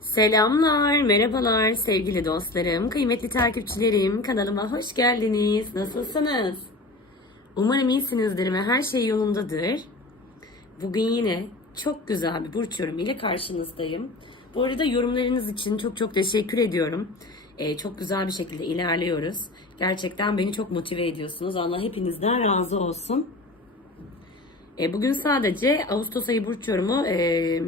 Selamlar, merhabalar sevgili dostlarım, kıymetli takipçilerim. Kanalıma hoş geldiniz. Nasılsınız? Umarım iyisinizdir ve her şey yolundadır. Bugün yine çok güzel bir burç yorumu ile karşınızdayım. Bu arada yorumlarınız için çok çok teşekkür ediyorum. Ee, çok güzel bir şekilde ilerliyoruz. Gerçekten beni çok motive ediyorsunuz. Allah hepinizden razı olsun. E, bugün sadece Ağustos ayı burç yorumu e,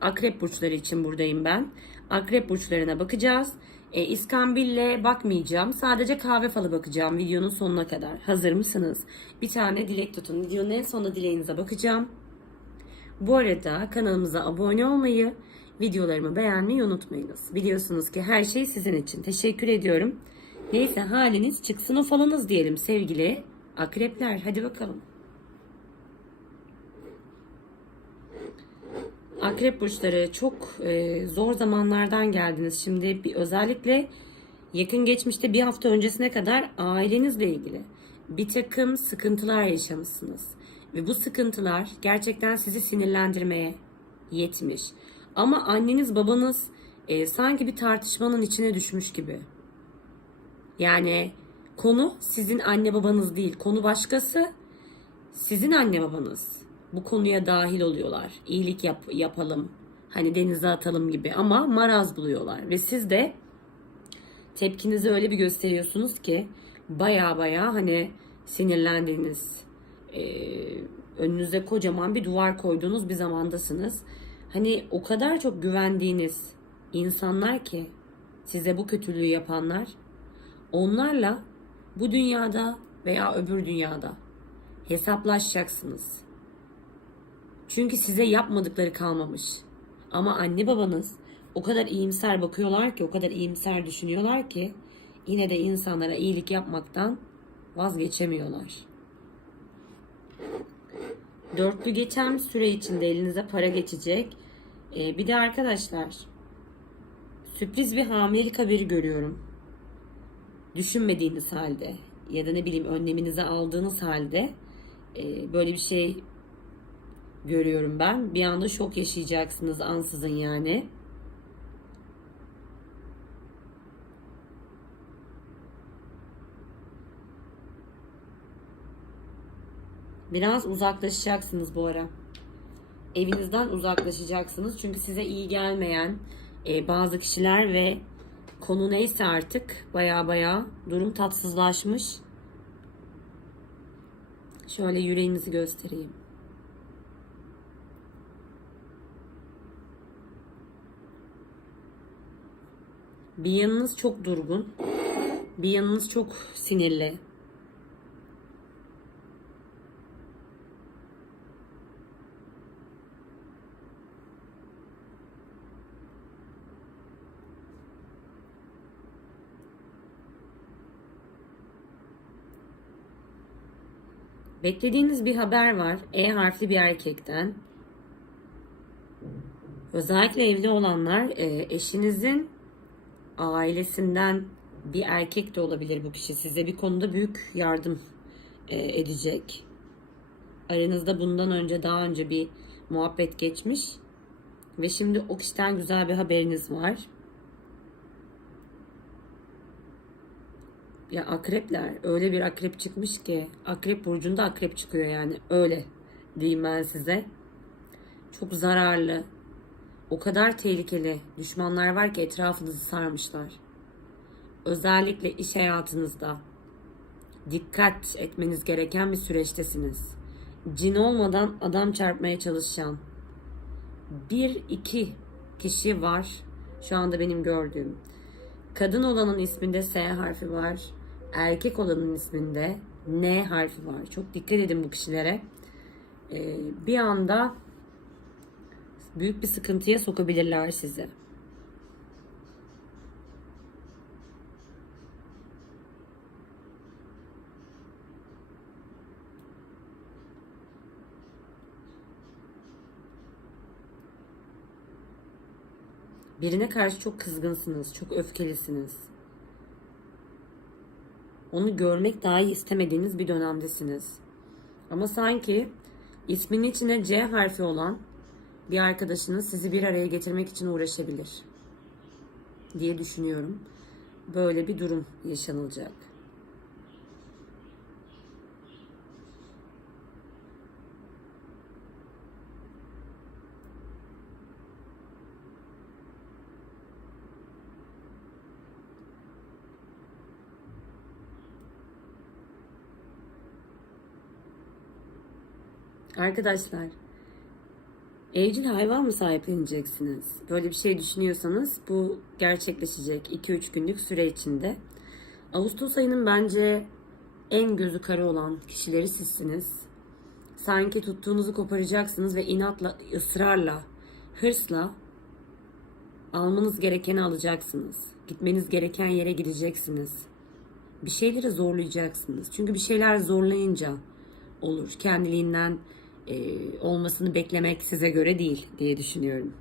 akrep burçları için buradayım ben. Akrep burçlarına bakacağız. E, İskambille bakmayacağım. Sadece kahve falı bakacağım videonun sonuna kadar. Hazır mısınız? Bir tane dilek tutun. Videonun en sonunda dileğinize bakacağım. Bu arada kanalımıza abone olmayı, videolarımı beğenmeyi unutmayınız. Biliyorsunuz ki her şey sizin için. Teşekkür ediyorum. Neyse haliniz çıksın o falınız diyelim sevgili akrepler. Hadi bakalım. Akrep burçları çok e, zor zamanlardan geldiniz. Şimdi bir, özellikle yakın geçmişte bir hafta öncesine kadar ailenizle ilgili bir takım sıkıntılar yaşamışsınız. Ve bu sıkıntılar gerçekten sizi sinirlendirmeye yetmiş. Ama anneniz babanız e, sanki bir tartışmanın içine düşmüş gibi. Yani konu sizin anne babanız değil. Konu başkası. Sizin anne babanız bu konuya dahil oluyorlar. İyilik yap, yapalım. Hani denize atalım gibi ama maraz buluyorlar. Ve siz de tepkinizi öyle bir gösteriyorsunuz ki baya baya hani sinirlendiğiniz, e, önünüze kocaman bir duvar koyduğunuz bir zamandasınız. Hani o kadar çok güvendiğiniz insanlar ki size bu kötülüğü yapanlar onlarla bu dünyada veya öbür dünyada hesaplaşacaksınız. Çünkü size yapmadıkları kalmamış. Ama anne babanız o kadar iyimser bakıyorlar ki, o kadar iyimser düşünüyorlar ki yine de insanlara iyilik yapmaktan vazgeçemiyorlar. Dörtlü geçen süre içinde elinize para geçecek. Ee, bir de arkadaşlar sürpriz bir hamilelik haberi görüyorum. Düşünmediğiniz halde ya da ne bileyim önleminizi aldığınız halde e, böyle bir şey görüyorum ben. Bir anda şok yaşayacaksınız ansızın yani. Biraz uzaklaşacaksınız bu ara. Evinizden uzaklaşacaksınız. Çünkü size iyi gelmeyen e, bazı kişiler ve konu neyse artık baya baya durum tatsızlaşmış. Şöyle yüreğinizi göstereyim. Bir yanınız çok durgun. Bir yanınız çok sinirli. Beklediğiniz bir haber var. E harfli bir erkekten. Özellikle evli olanlar e, eşinizin ailesinden bir erkek de olabilir bu kişi. Size bir konuda büyük yardım e, edecek. Aranızda bundan önce daha önce bir muhabbet geçmiş. Ve şimdi o kişiden güzel bir haberiniz var. Ya akrepler öyle bir akrep çıkmış ki akrep burcunda akrep çıkıyor yani öyle diyeyim ben size. Çok zararlı, o kadar tehlikeli düşmanlar var ki etrafınızı sarmışlar. Özellikle iş hayatınızda dikkat etmeniz gereken bir süreçtesiniz. Cin olmadan adam çarpmaya çalışan bir iki kişi var şu anda benim gördüğüm. Kadın olanın isminde S harfi var. Erkek olanın isminde N harfi var. Çok dikkat edin bu kişilere. Ee, bir anda büyük bir sıkıntıya sokabilirler sizi. Birine karşı çok kızgınsınız, çok öfkelisiniz. Onu görmek dahi istemediğiniz bir dönemdesiniz. Ama sanki isminin içine C harfi olan bir arkadaşınız sizi bir araya getirmek için uğraşabilir diye düşünüyorum. Böyle bir durum yaşanılacak. Arkadaşlar, evcil hayvan mı sahipleneceksiniz? Böyle bir şey düşünüyorsanız bu gerçekleşecek 2-3 günlük süre içinde. Ağustos ayının bence en gözü kara olan kişileri sizsiniz. Sanki tuttuğunuzu koparacaksınız ve inatla, ısrarla, hırsla almanız gerekeni alacaksınız. Gitmeniz gereken yere gideceksiniz. Bir şeyleri zorlayacaksınız. Çünkü bir şeyler zorlayınca olur. Kendiliğinden olmasını beklemek size göre değil diye düşünüyorum.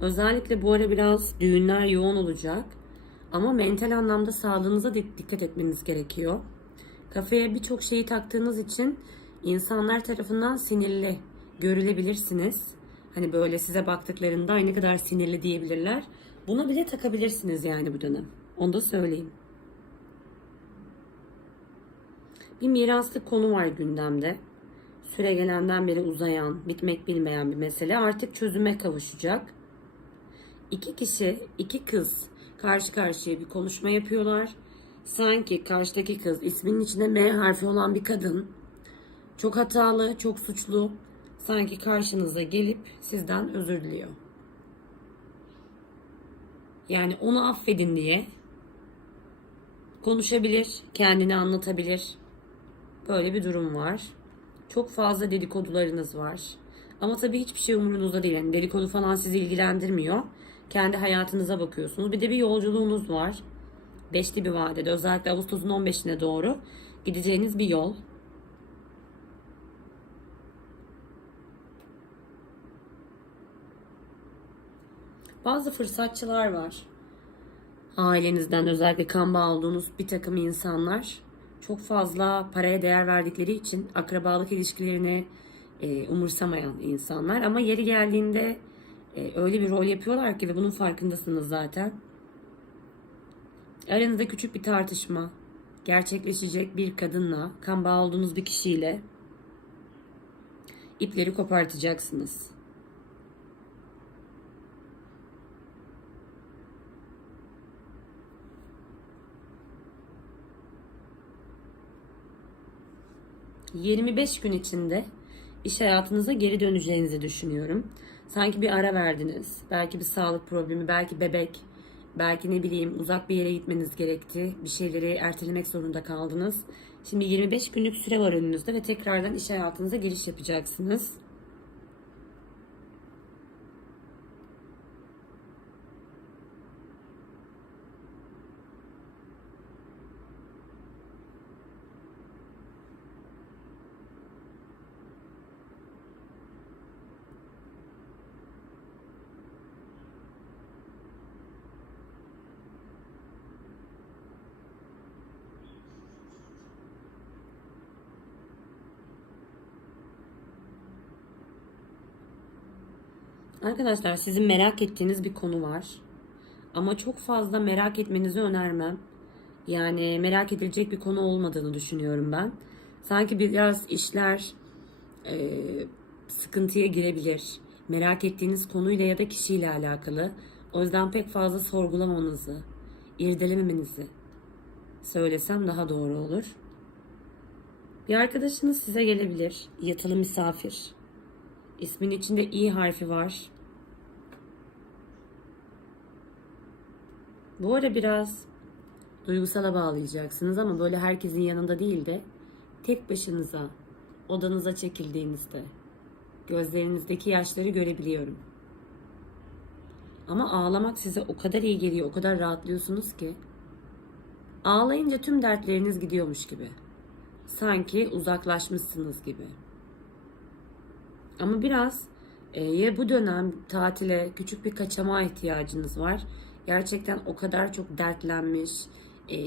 Özellikle bu ara biraz düğünler yoğun olacak. Ama mental anlamda sağlığınıza dik- dikkat etmeniz gerekiyor. Kafaya birçok şeyi taktığınız için insanlar tarafından sinirli görülebilirsiniz. Hani böyle size baktıklarında ne kadar sinirli diyebilirler. Buna bile takabilirsiniz yani bu dönem. Onu da söyleyeyim. Bir miraslık konu var gündemde. Süre gelenden beri uzayan, bitmek bilmeyen bir mesele artık çözüme kavuşacak. İki kişi, iki kız karşı karşıya bir konuşma yapıyorlar. Sanki karşıdaki kız isminin içinde M harfi olan bir kadın çok hatalı, çok suçlu. Sanki karşınıza gelip sizden özür diliyor. Yani onu affedin diye konuşabilir, kendini anlatabilir. Böyle bir durum var. Çok fazla dedikodularınız var. Ama tabii hiçbir şey umurunuzda değil. Yani dedikodu falan sizi ilgilendirmiyor. Kendi hayatınıza bakıyorsunuz. Bir de bir yolculuğunuz var. Beşli bir vadede. Özellikle Ağustos'un 15'ine doğru gideceğiniz bir yol. Bazı fırsatçılar var. Ailenizden özellikle kan bağı olduğunuz bir takım insanlar çok fazla paraya değer verdikleri için akrabalık ilişkilerini e, umursamayan insanlar ama yeri geldiğinde e, öyle bir rol yapıyorlar ki ve bunun farkındasınız zaten. Aranızda küçük bir tartışma gerçekleşecek bir kadınla, kan bağı olduğunuz bir kişiyle ipleri kopartacaksınız. ...25 gün içinde iş hayatınıza geri döneceğinizi düşünüyorum. Sanki bir ara verdiniz. Belki bir sağlık problemi, belki bebek, belki ne bileyim uzak bir yere gitmeniz gerekti. Bir şeyleri ertelemek zorunda kaldınız. Şimdi 25 günlük süre var önünüzde ve tekrardan iş hayatınıza giriş yapacaksınız. Arkadaşlar sizin merak ettiğiniz bir konu var. Ama çok fazla merak etmenizi önermem. Yani merak edilecek bir konu olmadığını düşünüyorum ben. Sanki biraz işler e, sıkıntıya girebilir. Merak ettiğiniz konuyla ya da kişiyle alakalı. O yüzden pek fazla sorgulamanızı, irdelememenizi söylesem daha doğru olur. Bir arkadaşınız size gelebilir. Yatılı misafir. İsmin içinde i harfi var. Bu ara biraz duygusala bağlayacaksınız ama böyle herkesin yanında değil de tek başınıza odanıza çekildiğinizde gözlerinizdeki yaşları görebiliyorum. Ama ağlamak size o kadar iyi geliyor, o kadar rahatlıyorsunuz ki. Ağlayınca tüm dertleriniz gidiyormuş gibi. Sanki uzaklaşmışsınız gibi. Ama biraz e, ya bu dönem tatile küçük bir kaçamağa ihtiyacınız var. Gerçekten o kadar çok dertlenmiş e,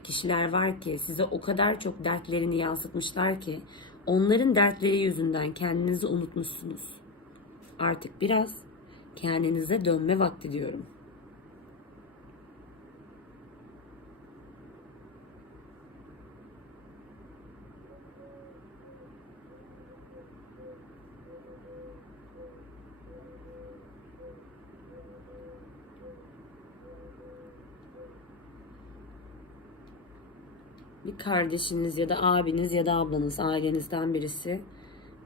kişiler var ki size o kadar çok dertlerini yansıtmışlar ki onların dertleri yüzünden kendinizi unutmuşsunuz. Artık biraz kendinize dönme vakti diyorum. Kardeşiniz ya da abiniz ya da ablanız ailenizden birisi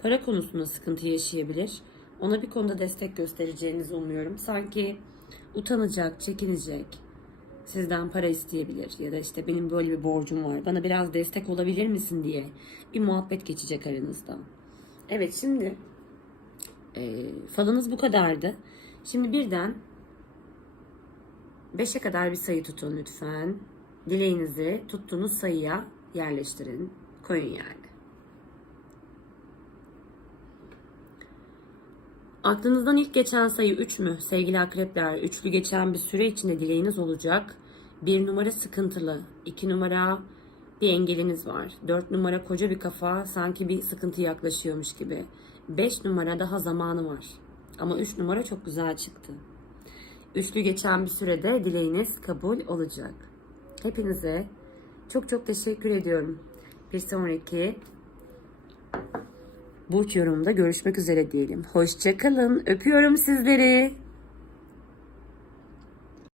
para konusunda sıkıntı yaşayabilir. Ona bir konuda destek göstereceğinizi umuyorum. Sanki utanacak, çekinecek, sizden para isteyebilir ya da işte benim böyle bir borcum var, bana biraz destek olabilir misin diye bir muhabbet geçecek aranızda. Evet şimdi e, falınız bu kadardı. Şimdi birden 5'e kadar bir sayı tutun lütfen. Dileğinizi tuttuğunuz sayıya yerleştirin. Koyun yani. Aklınızdan ilk geçen sayı 3 mü? Sevgili akrepler, üçlü geçen bir süre içinde dileğiniz olacak. Bir numara sıkıntılı. iki numara bir engeliniz var. Dört numara koca bir kafa sanki bir sıkıntı yaklaşıyormuş gibi. Beş numara daha zamanı var. Ama üç numara çok güzel çıktı. Üçlü geçen bir sürede dileğiniz kabul olacak. Hepinize çok çok teşekkür ediyorum. Bir sonraki burç yorumunda görüşmek üzere diyelim. Hoşçakalın. Öpüyorum sizleri.